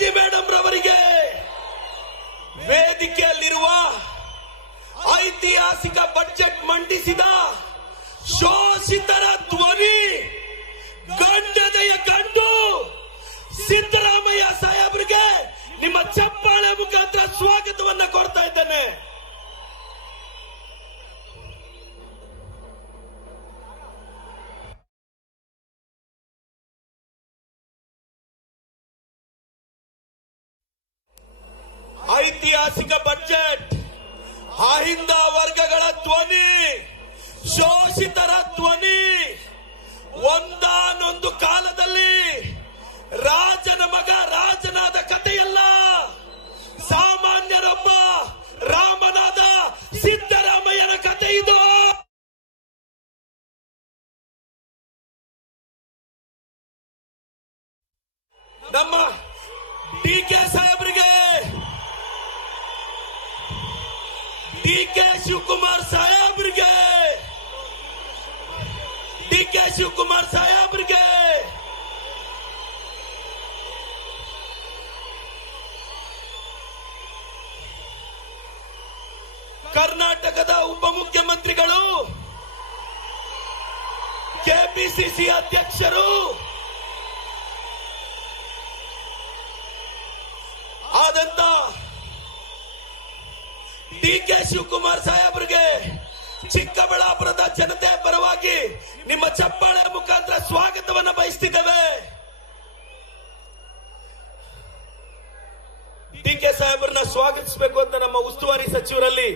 Gandhi madam ರವರಿಗೆ ವೇದಿಕೆಯಲ್ಲಿರುವ ಐತಿಹಾಸಿಕ budget ಮಂಡಿಸಿದ ಶೋಷಿತರ ಧ್ವನಿ ಗಂಡದೆಯ ಗಂಡು ಸಿದ್ದರಾಮಯ್ಯ ಸಾಹೇಬ್ರಿಗೆ ನಿಮ್ಮ ಚಪ್ಪಾಳೆ ಮುಖಾಂತರ ಸ್ವಾಗತವನ್ನ ಕೊಡ್ತಾ ಇದ್ದೇನೆ. ಐತಿಹಾಸಿಕ ಬಜೆಟ್ ಅಹಿಂದ ವರ್ಗಗಳ ಧ್ವನಿ, ಶೋಷಿತರ ಧ್ವನಿ. ಒಂದಾನೊಂದು ಕಾಲದಲ್ಲಿ ರಾಜನ ಮಗ ರಾಜನಾದ ಕಥೆಯಲ್ಲ, ಸಾಮಾನ್ಯರೊಬ್ಬ ರಾಮನಾದ ಸಿದ್ದರಾಮಯ್ಯನ ಕಥೆ ಇದು. ನಮ್ಮ ಡಿಕೆ ಸಾಹೇಬ್ರಿಗೆ, ಡಿಕೆ ಶಿವಕುಮಾರ್ ಸಾಹೇಬ್ರಿಗೆ, ಡಿಕೆ ಶಿವಕುಮಾರ್ ಸಾಹೇಬ್ರಿಗೆ ಕರ್ನಾಟಕದ ಉಪಮುಖ್ಯಮಂತ್ರಿಗಳು, ಕೆಪಿಸಿಸಿ ಅಧ್ಯಕ್ಷರು ಆದಂತ ಡಿಕೆ ಶಿವಕುಮಾರ್ ಸಾಹೇಬ್ರಿಗೆ ಚಿಕ್ಕಬಳ್ಳಾಪುರದ ಜನತೆ ಪರವಾಗಿ ನಿಮ್ಮ ಚಪ್ಪಾಳೆ ಮುಖಾಂತರ ಸ್ವಾಗತವನ್ನು ಬಯಸ್ತಿದ್ದೇವೆ. ಡಿಕೆ ಸಾಹೇಬ್ರನ್ನ ಸ್ವಾಗತಿಸಬೇಕು ಅಂತ ನಮ್ಮ ಉಸ್ತುವಾರಿ ಸಚಿವರಲ್ಲಿ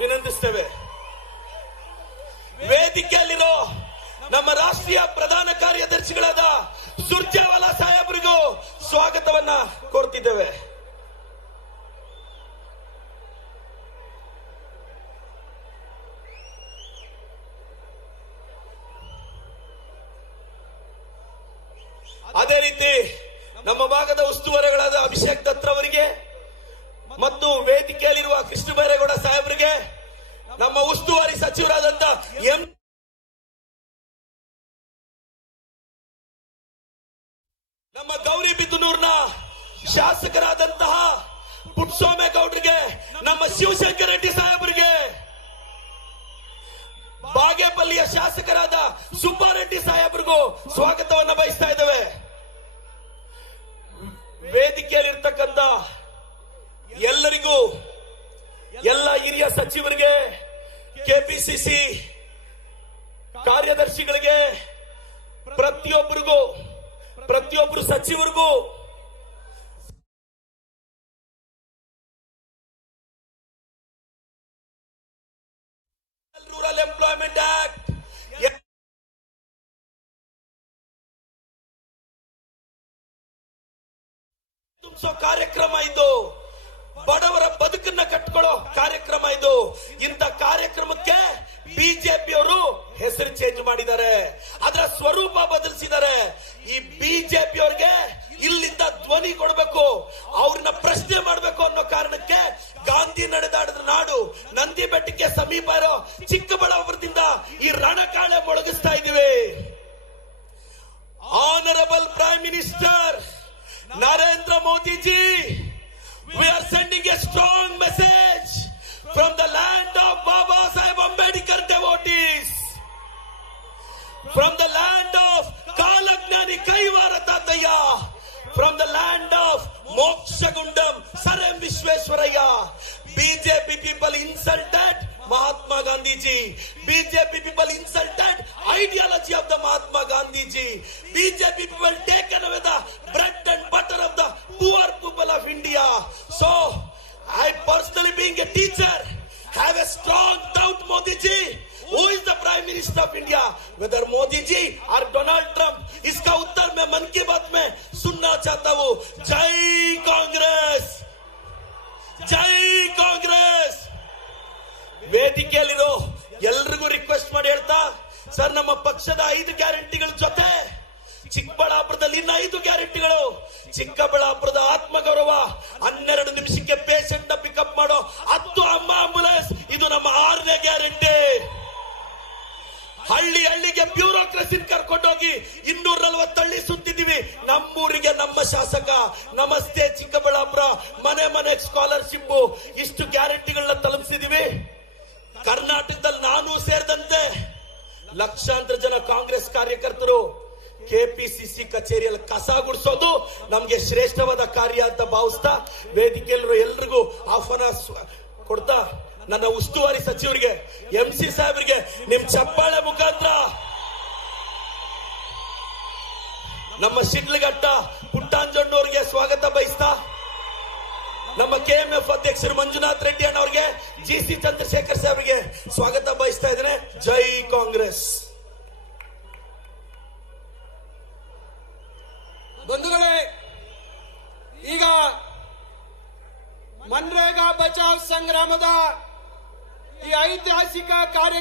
ವಿನಂತಿಸ್ತೇವೆ. ವೇದಿಕೆಯಲ್ಲಿರೋ ನಮ್ಮ ರಾಷ್ಟ್ರೀಯ ಪ್ರಧಾನ ಕಾರ್ಯದರ್ಶಿಗಳಾದ ಸುರ್ಜೇವಾಲಾ ಸಾಹೇಬರಿಗೂ ಸ್ವಾಗತವನ್ನ ಕೋರ್ತಿದ್ದೇವೆ. ಅದೇ ರೀತಿ ನಮ್ಮ ಭಾಗದ ಉಸ್ತುವಾರಿಗಳಾದ ಅಭಿಷೇಕ್ ದತ್ ಅವರಿಗೆ ಮತ್ತು ವೇದಿಕೆಯಲ್ಲಿರುವ ಕೃಷ್ಣ ಬೈರೇಗೌಡ ಸಾಹೇಬರಿಗೆ, ನಮ್ಮ ಉಸ್ತುವಾರಿ ಸಚಿವರಾದಂತ ನಮ್ಮ ಗೌರಿಬಿದನೂರ್ನ ಶಾಸಕರಾದಂತಹ ಪುಟ್ಟಸ್ವಾಮೇಗೌಡರಿಗೆ, ನಮ್ಮ ಶಿವಶಂಕರ ರೆಡ್ಡಿ ಸಾಹೇಬರಿಗೆ, ಬಾಗೇಪಲ್ಲಿಯ ಶಾಸಕರಾದ ಸುಬ್ಬಾರೆಡ್ಡಿ ಸಾಹೇಬರಿಗೂ ಸ್ವಾಗತವನ್ನು ಬಯಸ್ತಾ ಇದ್ದೇವೆ. ವೇದಿಕೆಯಲ್ಲಿರ್ತಕ್ಕಂಥ ಎಲ್ಲರಿಗೂ, ಎಲ್ಲ ಹಿರಿಯ ಸಚಿವರಿಗೆ, ಕೆಪಿಸಿಸಿ ಕಾರ್ಯದರ್ಶಿಗಳಿಗೆ, ಪ್ರತಿಯೊಬ್ಬರು ಸಚಿವರಿಗೂ ರೂರಲ್ ಎಂಪ್ಲಾಯ್ಮೆಂಟ್ ಆಕ್ಟ್ ತುಂಬಿಸೋ ಕಾರ್ಯಕ್ರಮ ಇದು. ಬಡವರ ಬದುಕನ್ನ ಕಟ್ಕೊಳ್ಳೋ ಕಾರ್ಯಕ್ರಮ ಇದು. ಇಂಥ ಕಾರ್ಯಕ್ರಮಕ್ಕೆ ಬಿಜೆಪಿಯವರು ಹೆಸರು ಚೇಂಜ್ ಮಾಡಿದ್ದಾರೆ, ಅದರ ಸ್ವರೂಪ ಬದಲಿಸಿದ್ದಾರೆ. ಈ ಬಿಜೆಪಿಯವರಿಗೆ ಇಲ್ಲಿಂದ ಧ್ವನಿ ಕೊಡಬೇಕು, ಅವ್ರನ್ನ ಪ್ರಶ್ನೆ ಮಾಡಬೇಕು ಅನ್ನೋ ಕಾರಣಕ್ಕೆ ಗಾಂಧಿ ನಡೆದಾಡಿದ ನಾಡು ನಂದಿ ಬೆಟ್ಟಕ್ಕೆ ಸಮೀಪ ಇರೋ ಚಿಕ್ಕಬಳ್ಳಾಪುರದಿಂದ ಈ ರಣಕಾಳೆ ಮೊಳಗಿಸ್ತಾ ಇದೀವಿ. Honourable prime minister Narendra Modi ji, we are sending a strong message from the land of Baba Saheb Ambedkar devotees, from the land of Kalagnani Kaivara Tataya, from the land of Mokshagundam Sar.M. Visvesvaraya. BJP people insulted Mahatma Gandhi ji. BJP people insulted ideology of the Mahatma Gandhi ji. BJP people taken away the bread and butter of the poor people of India. So, I personally being a teacher have a strong doubt, Modi ji. Who is the Prime Minister of India? Whether Modi ji or Donald Trump? इसका उत्तर मैं मन की बात में सुनना चाहता हूँ. जय कांग्रेस, जय कांग्रेस. ವೇದಿಕೆಯಲ್ಲಿರೋ ಎಲ್ರಿಗೂ ರಿಕ್ವೆಸ್ಟ್ ಮಾಡಿ ಹೇಳ್ತಾ, ಸರ್ ನಮ್ಮ ಪಕ್ಷದ 5 ಗ್ಯಾರಂಟಿಗಳ ಜೊತೆ ಚಿಕ್ಕಬಳ್ಳಾಪುರದಲ್ಲಿ ಇನ್ನು 5 ಗ್ಯಾರಂಟಿಗಳು. ಚಿಕ್ಕಬಳ್ಳಾಪುರದ ಆತ್ಮಗೌರವ, 12 ನಿಮಿಷಕ್ಕೆ ಪೇಷಂಟ್ ಪಿಕಪ್ ಮಾಡೋ 10 ಅಮ್ಮ ಆಂಬುಲೆನ್ಸ್, ಇದು ನಮ್ಮ 6ನೇ ಗ್ಯಾರಂಟಿ. ಹಳ್ಳಿಗೆ ಬ್ಯೂರೋಕ್ರಸಿ ಕರ್ಕೊಂಡೋಗಿ 240 ಹಳ್ಳಿ ಸುತ್ತಿದೀವಿ. ನಮ್ಮೂರಿಗೆ ನಮ್ಮ ಶಾಸಕ, ನಮಸ್ತೆ ಚಿಕ್ಕಬಳ್ಳಾಪುರ, ಮನೆ ಮನೆ ಸ್ಕಾಲರ್ಶಿಪ್, ಇಷ್ಟು ಗ್ಯಾರಂಟಿಗಳನ್ನ ತಲುಪಿಸಿದೀವಿ. ಕರ್ನಾಟಕದಲ್ಲಿ ನಾನು ಸೇರಿದಂತೆ ಲಕ್ಷಾಂತರ ಜನ ಕಾಂಗ್ರೆಸ್ ಕಾರ್ಯಕರ್ತರು ಕೆಪಿಸಿಸಿ ಕಚೇರಿಯಲ್ಲಿ ಕಸ ಗುಡಿಸೋದು ನಮ್ಗೆ ಶ್ರೇಷ್ಠವಾದ ಕಾರ್ಯ ಅಂತ ಭಾವಿಸ್ತಾ ವೇದಿಕೆಯಲ್ಲೂ ಎಲ್ರಿಗೂ ಆಹ್ವಾನ ಕೊಡ್ತಾ ನನ್ನ ಉಸ್ತುವಾರಿ ಸಚಿವರಿಗೆ MC ಸಾಹೇಬರಿಗೆ ನಿಮ್ ಚಪ್ಪಾಳೆ ಮುಖಾಂತರ ನಮ್ಮ ಶಿಡ್ಲಘಟ್ಟ ಪುಟ್ಟಾಂಜಣ್ಣವ್ರಿಗೆ ಸ್ವಾಗತ ಬಯಸ್ತಾ ನಮ್ಮ KMF ಅಧ್ಯಕ್ಷರು ಮಂಜುನಾಥ್ ರೆಡ್ಡಿ ಅಣ್ಣವ್ರಿಗೆ GC ಚಂದ್ರಶೇಖರ್ ಸಾಹೇಬ್ರಿಗೆ ಸ್ವಾಗತ ಬಯಸ್ತಾ ಇದ್ದೇನೆ. ಜೈ ಕಾಂಗ್ರೆಸ್. ಬಂಧುಗಳೇ, ಈಗ ಮನ್ರೇಗಾ ಬಚಾವ್ ಸಂಗ್ರಾಮದ ಈ ಐತಿಹಾಸಿಕ ಕಾರ್ಯ